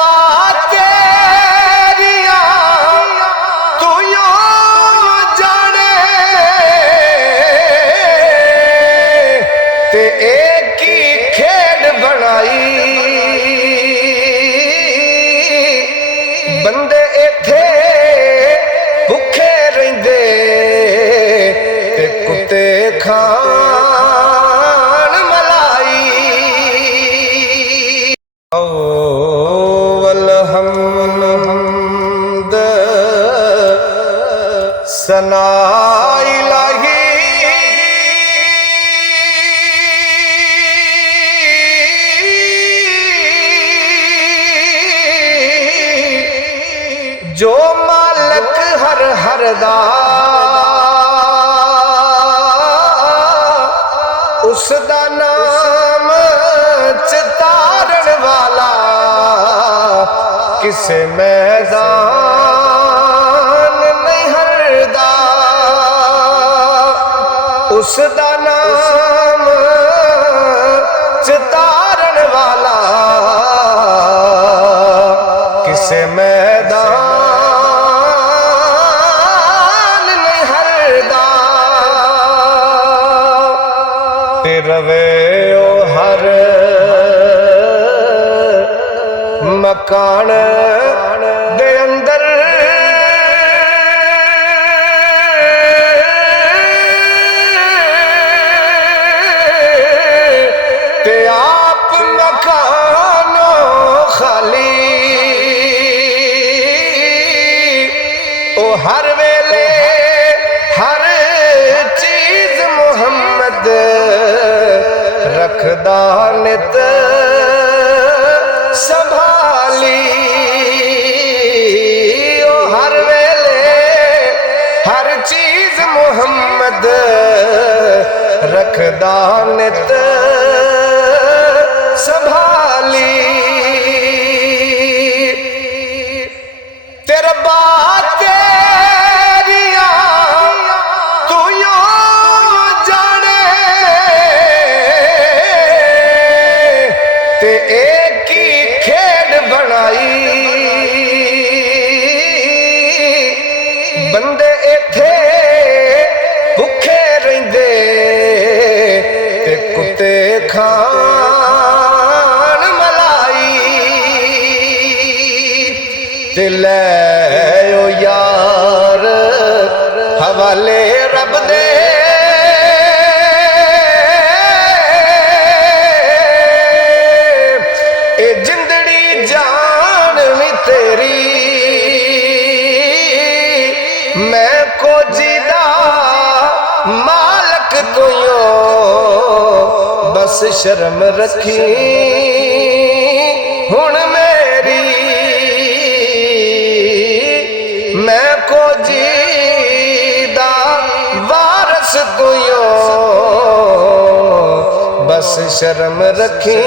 रब्बा तेरिया तू यूं जाने ते एक ही खेड बनाई बंदे इथे भुखे रहिंदे ते कुत्ते खान मलाई वलहम्द सना इलाही जो मालक हर हर दा उसदा नाम चितारण वाला किसे मैदान नहीं हरदा उसदा नाम चितारण वाला किसे मैदान नहीं हरदा ते रवे ओ हर मकान दे अंदर ते आप मकानो खाली ओ हर वेले हर चीज मुहम्मद रखदा नित संभाली ओ हर वेले हर चीज मुहम्मद रखदा नित संभाली तेरा बात तेरिया तू यूं जाने ते एक ही खेड बनाई बंदे इथे भुखे रहिंदे ते कुत्ते खान मलाई ते लै ओ यार हवाले रब दे ए जिंदड़ी जान भी तेरी मैं को जीदा मालक तो यो बस शर्म रखी हुण मेरी मैं को जीदा वारस तो यो बस शर्म रखी